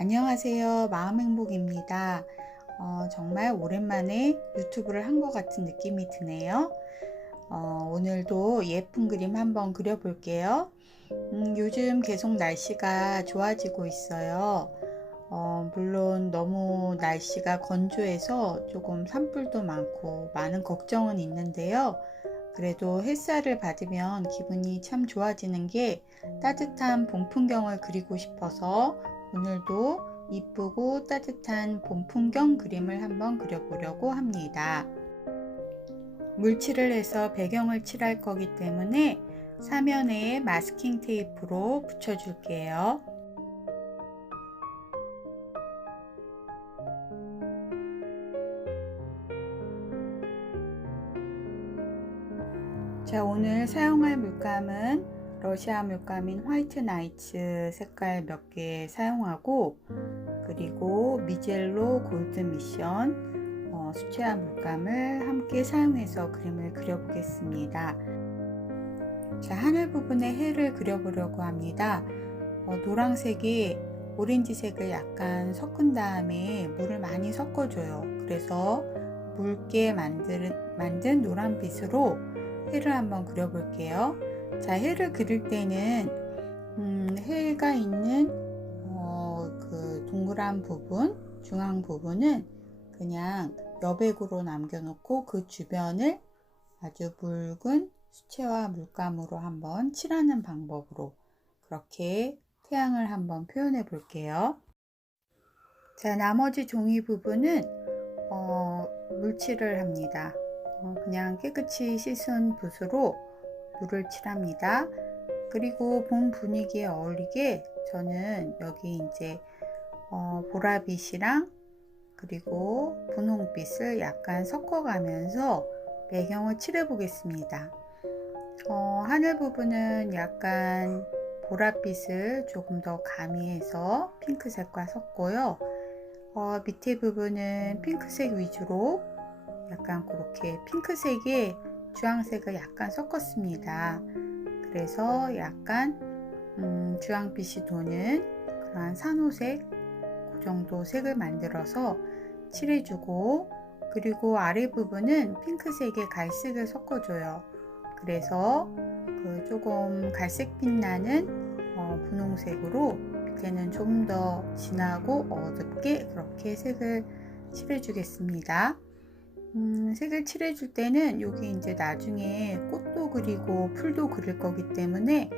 안녕하세요. 마음행복입니다. 정말 오랜만에 유튜브를 한 것 같은 느낌이 드네요. 오늘도 예쁜 그림 한번 그려볼게요. 요즘 계속 날씨가 좋아지고 있어요. 물론 너무 날씨가 건조해서 조금 산불도 많고 많은 걱정은 있는데요. 그래도 햇살을 받으면 기분이 참 좋아지는 게 따뜻한 봄 풍경을 그리고 싶어서 오늘도 이쁘고 따뜻한 봄 풍경 그림을 한번 그려보려고 합니다. 물칠을 해서 배경을 칠할 거기 때문에 사면에 마스킹 테이프로 붙여줄게요. 자, 오늘 사용할 물감은 러시아 물감인 화이트 나이츠 색깔 몇 개 사용하고, 그리고 미젤로 골드 미션 수채화 물감을 함께 사용해서 그림을 그려보겠습니다. 자, 하늘 부분에 해를 그려보려고 합니다. 노란색에 오렌지색을 약간 섞은 다음에 물을 많이 섞어줘요. 그래서 묽게 만든 노란빛으로 해를 한번 그려볼게요. 자, 해를 그릴 때는 해가 있는 그 동그란 부분, 중앙 부분은 그냥 여백으로 남겨놓고 그 주변을 아주 묽은 수채화 물감으로 한번 칠하는 방법으로 그렇게 태양을 한번 표현해 볼게요. 자, 나머지 종이 부분은 물칠을 합니다. 그냥 깨끗이 씻은 붓으로 물을 칠합니다. 그리고 봄 분위기에 어울리게 저는 여기 이제 보라빛이랑 그리고 분홍빛을 약간 섞어가면서 배경을 칠해 보겠습니다. 하늘 부분은 약간 보랏빛을 조금 더 가미해서 핑크색과 섞고요. 밑에 부분은 핑크색 위주로 약간 그렇게 핑크색에 주황색을 약간 섞었습니다. 그래서 약간 주황빛이 도는 그런 산호색, 그 정도 색을 만들어서 칠해주고, 그리고 아래 부분은 핑크색에 갈색을 섞어줘요. 그래서 그 조금 갈색빛 나는 분홍색으로 밑에는 좀 더 진하고 어둡게 그렇게 색을 칠해주겠습니다. 색을 칠해줄 때는 여기 이제 나중에 꽃도 그리고 풀도 그릴 거기 때문에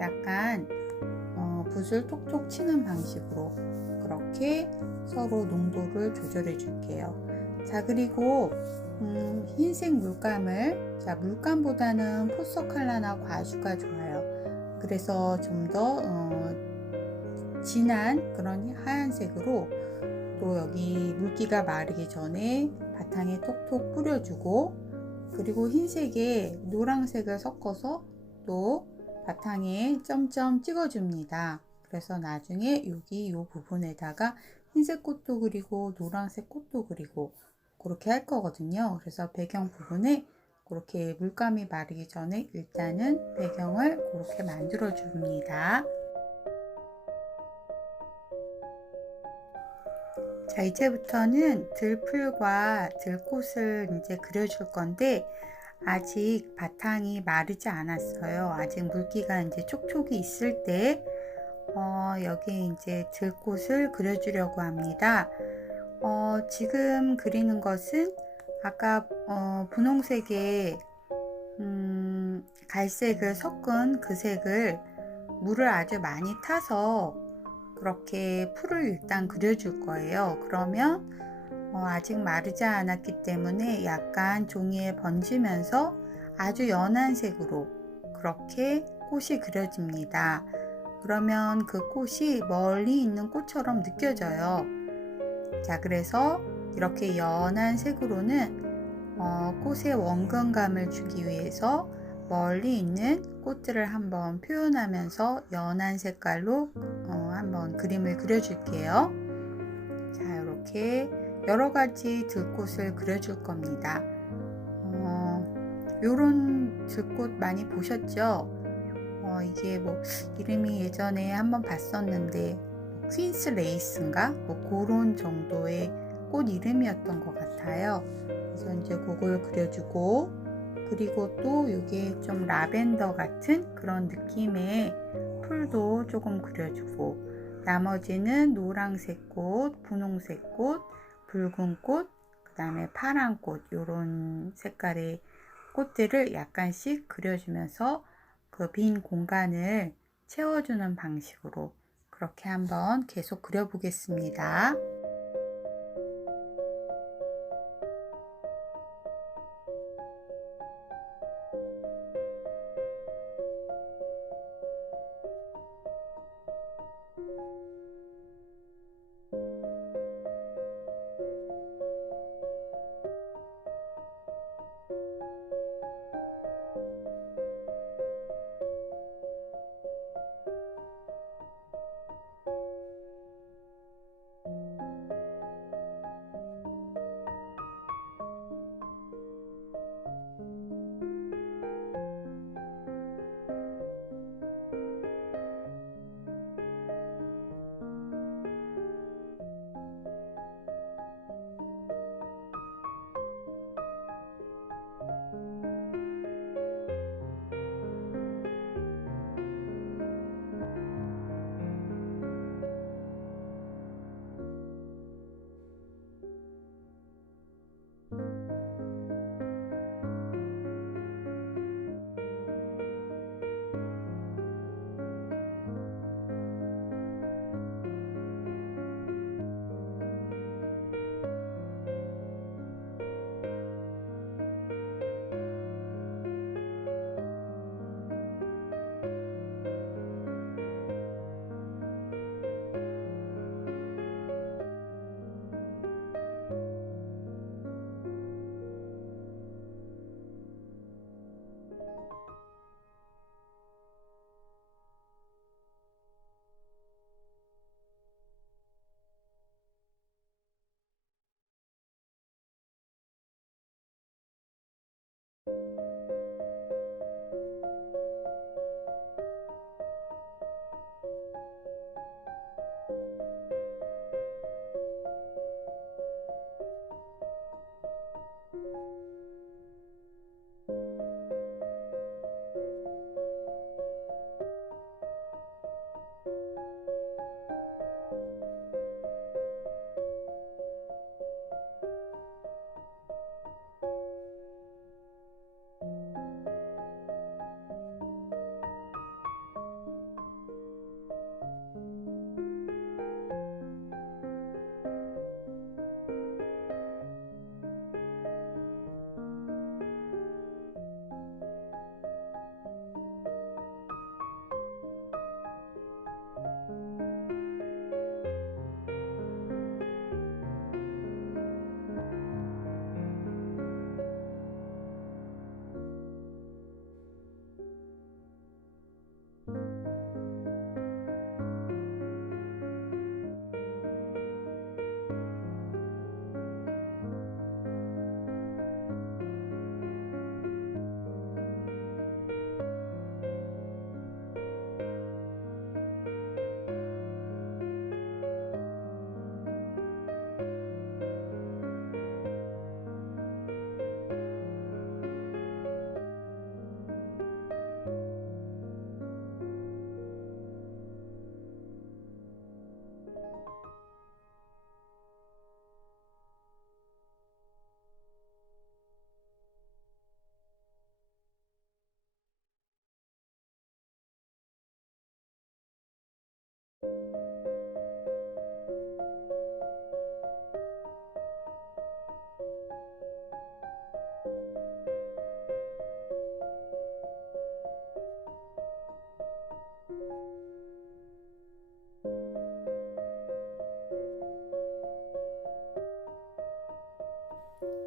약간 붓을 톡톡 치는 방식으로 그렇게 서로 농도를 조절해 줄게요. 자, 그리고 흰색 물감을, 자, 물감보다는 포서 컬러나 과슈가 좋아요. 그래서 좀 더 진한 그런 하얀색으로 또 여기 물기가 마르기 전에 바탕에 톡톡 뿌려주고, 그리고 흰색에 노란색을 섞어서 또 바탕에 점점 찍어줍니다. 그래서 나중에 여기 이 부분에다가 흰색 꽃도 그리고 노란색 꽃도 그리고 그렇게 할 거거든요. 그래서 배경 부분에 그렇게 물감이 마르기 전에 일단은 배경을 그렇게 만들어 줍니다. 자, 이제부터는 들풀과 들꽃을 이제 그려줄 건데 아직 바탕이 마르지 않았어요. 아직 물기가 이제 촉촉이 있을 때 여기 이제 들꽃을 그려주려고 합니다. 지금 그리는 것은 아까 분홍색에 갈색을 섞은 그 색을 물을 아주 많이 타서 그렇게 풀을 일단 그려줄 거예요. 그러면 아직 마르지 않았기 때문에 약간 종이에 번지면서 아주 연한 색으로 그렇게 꽃이 그려집니다. 그러면 그 꽃이 멀리 있는 꽃처럼 느껴져요. 자, 그래서 이렇게 연한 색으로는 꽃의 원근감을 주기 위해서 멀리 있는 꽃들을 한번 표현하면서 연한 색깔로 한번 그림을 그려줄게요. 자, 이렇게 여러 가지 들꽃을 그려줄 겁니다. 요런 들꽃 많이 보셨죠? 이게 뭐 이름이 예전에 한번 봤었는데 퀸스 레이스인가 뭐 그런 정도의 꽃 이름이었던 것 같아요. 그래서 이제 그걸 그려주고, 그리고 또 이게 좀 라벤더 같은 그런 느낌의 풀도 조금 그려주고, 나머지는 노란색 꽃, 분홍색 꽃, 붉은 꽃, 그 다음에 파란 꽃, 이런 색깔의 꽃들을 약간씩 그려주면서 그 빈 공간을 채워주는 방식으로 그렇게 한번 계속 그려보겠습니다.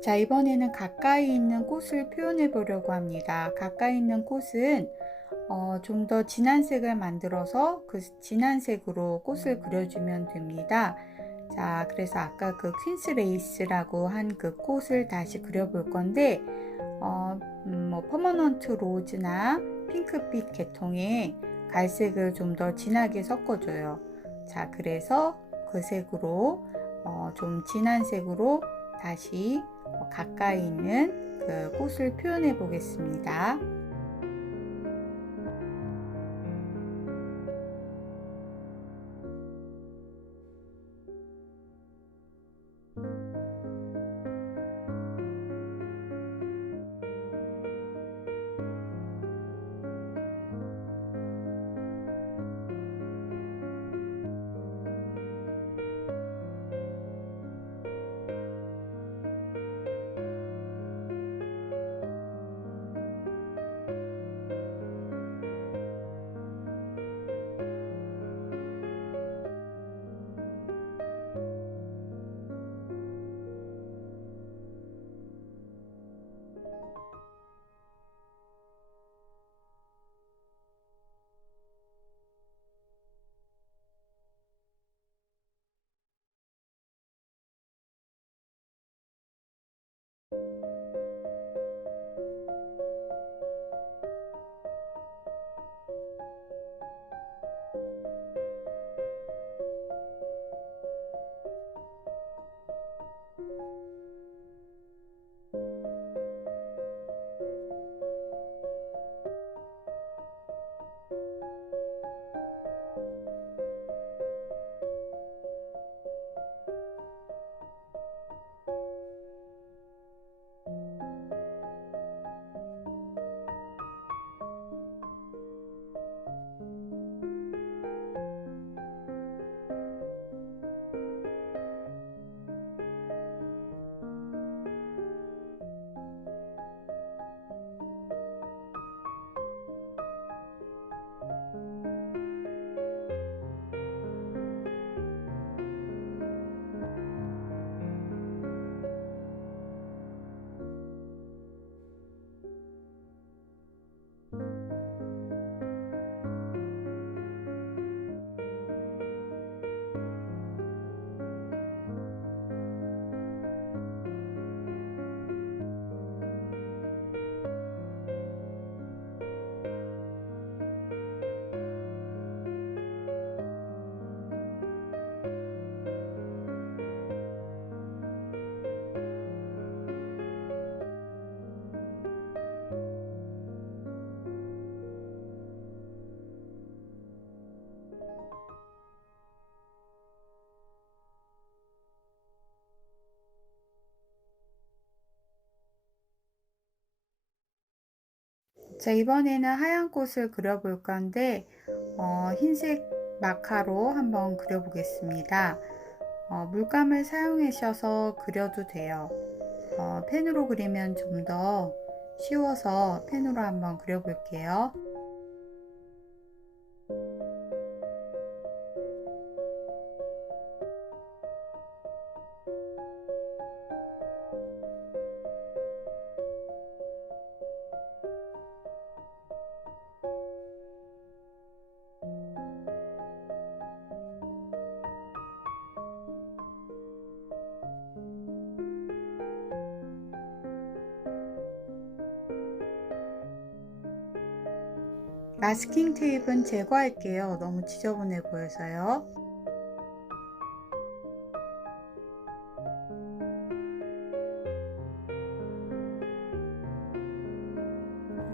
자, 이번에는 가까이 있는 꽃을 표현해 보려고 합니다. 가까이 있는 꽃은 좀 더 진한 색을 만들어서 그 진한 색으로 꽃을 그려주면 됩니다. 자, 그래서 아까 그 퀸스 레이스라고 한 그 꽃을 다시 그려볼 건데, 뭐 퍼머넌트 로즈나 핑크빛 계통의 갈색을 좀 더 진하게 섞어줘요. 자, 그래서 그 색으로 좀 진한 색으로 다시 가까이 있는 그 꽃을 표현해 보겠습니다. 자, 이번에는 하얀 꽃을 그려볼 건데 흰색 마카로 한번 그려보겠습니다. 물감을 사용하셔서 그려도 돼요. 펜으로 그리면 좀 더 쉬워서 펜으로 한번 그려볼게요. 마스킹 테이프는 제거할게요. 너무 지저분해 보여서요.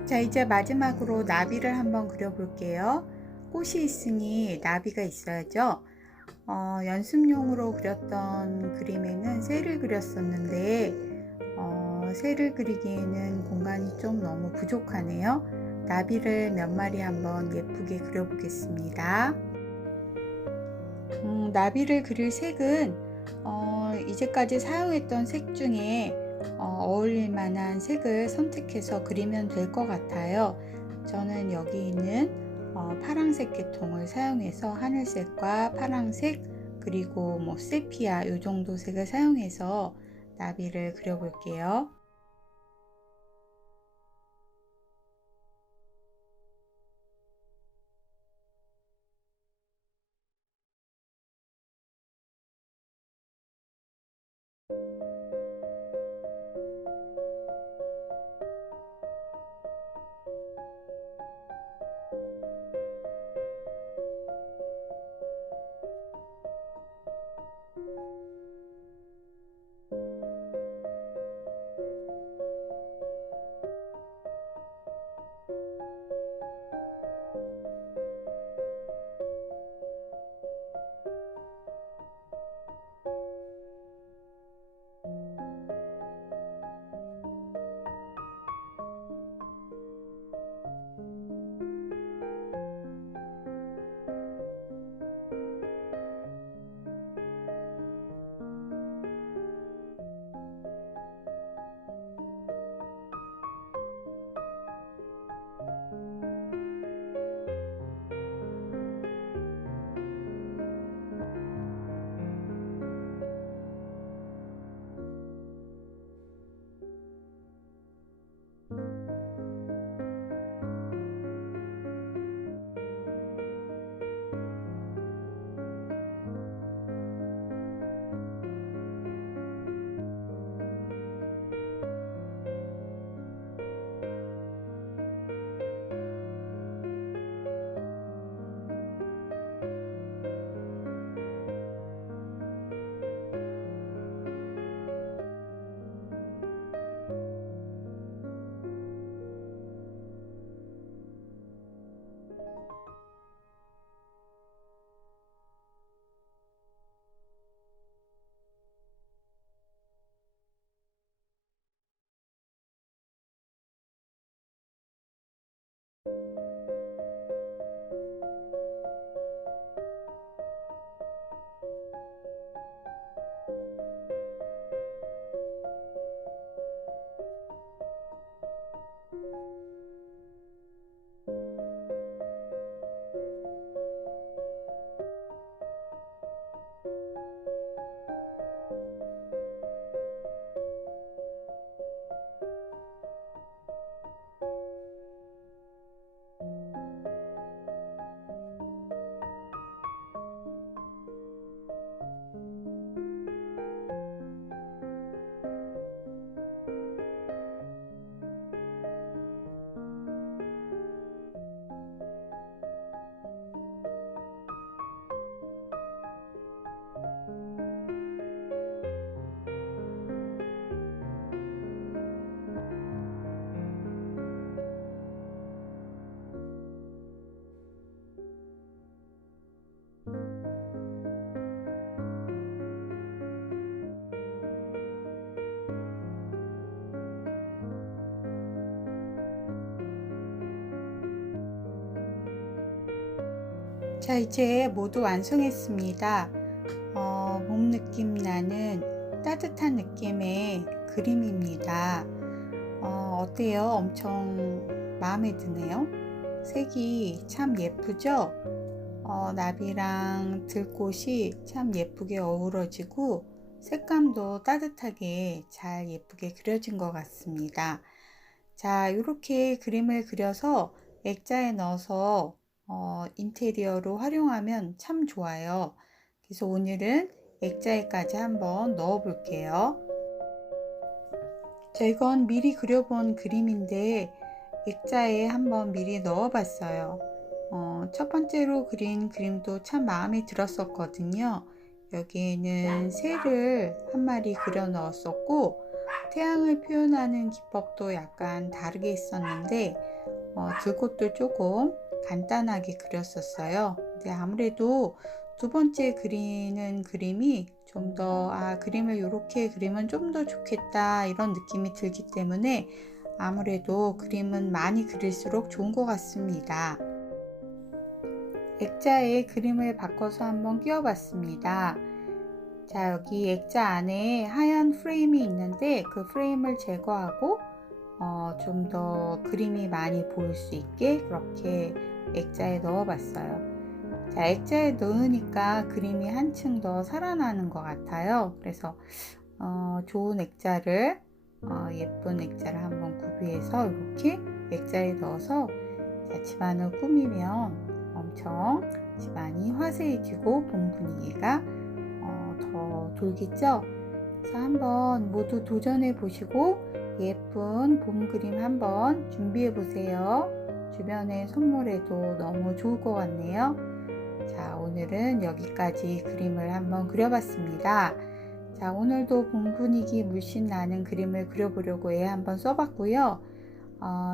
자, 이제 마지막으로 나비를 한번 그려볼게요. 꽃이 있으니 나비가 있어야죠. 연습용으로 그렸던 그림에는 새를 그렸었는데 새를 그리기에는 공간이 좀 너무 부족하네요. 나비를 몇 마리 한번 예쁘게 그려보겠습니다. 나비를 그릴 색은 이제까지 사용했던 색 중에 어울릴 만한 색을 선택해서 그리면 될 것 같아요. 저는 여기 있는 파란색 계통을 사용해서 하늘색과 파란색 그리고 뭐 세피아 요 정도 색을 사용해서 나비를 그려볼게요. 자, 이제 모두 완성했습니다. 몸 느낌 나는 따뜻한 느낌의 그림입니다. 어때요? 엄청 마음에 드네요. 색이 참 예쁘죠? 나비랑 들꽃이 참 예쁘게 어우러지고 색감도 따뜻하게 잘 예쁘게 그려진 것 같습니다. 자, 이렇게 그림을 그려서 액자에 넣어서 인테리어로 활용하면 참 좋아요. 그래서 오늘은 액자에까지 한번 넣어 볼게요. 자, 이건 미리 그려본 그림인데 액자에 한번 미리 넣어 봤어요. 첫 번째로 그린 그림도 참 마음에 들었었거든요. 여기에는 새를 한 마리 그려 넣었었고 태양을 표현하는 기법도 약간 다르게 있었는데 들꽃도 조금 간단하게 그렸었어요. 근데 아무래도 두 번째 그리는 그림이 좀 더 그림을 이렇게 그리면 좀 더 좋겠다 이런 느낌이 들기 때문에 아무래도 그림은 많이 그릴수록 좋은 것 같습니다. 액자에 그림을 바꿔서 한번 끼워 봤습니다. 자, 여기 액자 안에 하얀 프레임이 있는데 그 프레임을 제거하고 좀 더 그림이 많이 보일 수 있게 그렇게 액자에 넣어 봤어요. 자, 액자에 넣으니까 그림이 한층 더 살아나는 것 같아요. 그래서 좋은 액자를 예쁜 액자를 한번 구비해서 이렇게 액자에 넣어서 자, 집안을 꾸미면 엄청 집안이 화사해지고 봄 분위기가 더 돌겠죠? 그래서 한번 모두 도전해 보시고 예쁜 봄 그림 한번 준비해 보세요. 주변에 선물해도 너무 좋을 것 같네요. 자, 오늘은 여기까지 그림을 한번 그려봤습니다. 자, 오늘도 봄 분위기 물씬 나는 그림을 그려보려고 애 한번 써봤고요.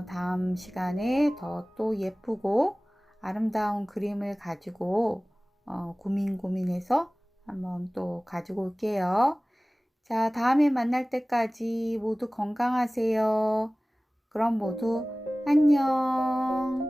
다음 시간에 더 또 예쁘고 아름다운 그림을 가지고 고민해서 한번 또 가지고 올게요. 자, 다음에 만날 때까지 모두 건강하세요. 그럼 모두 안녕.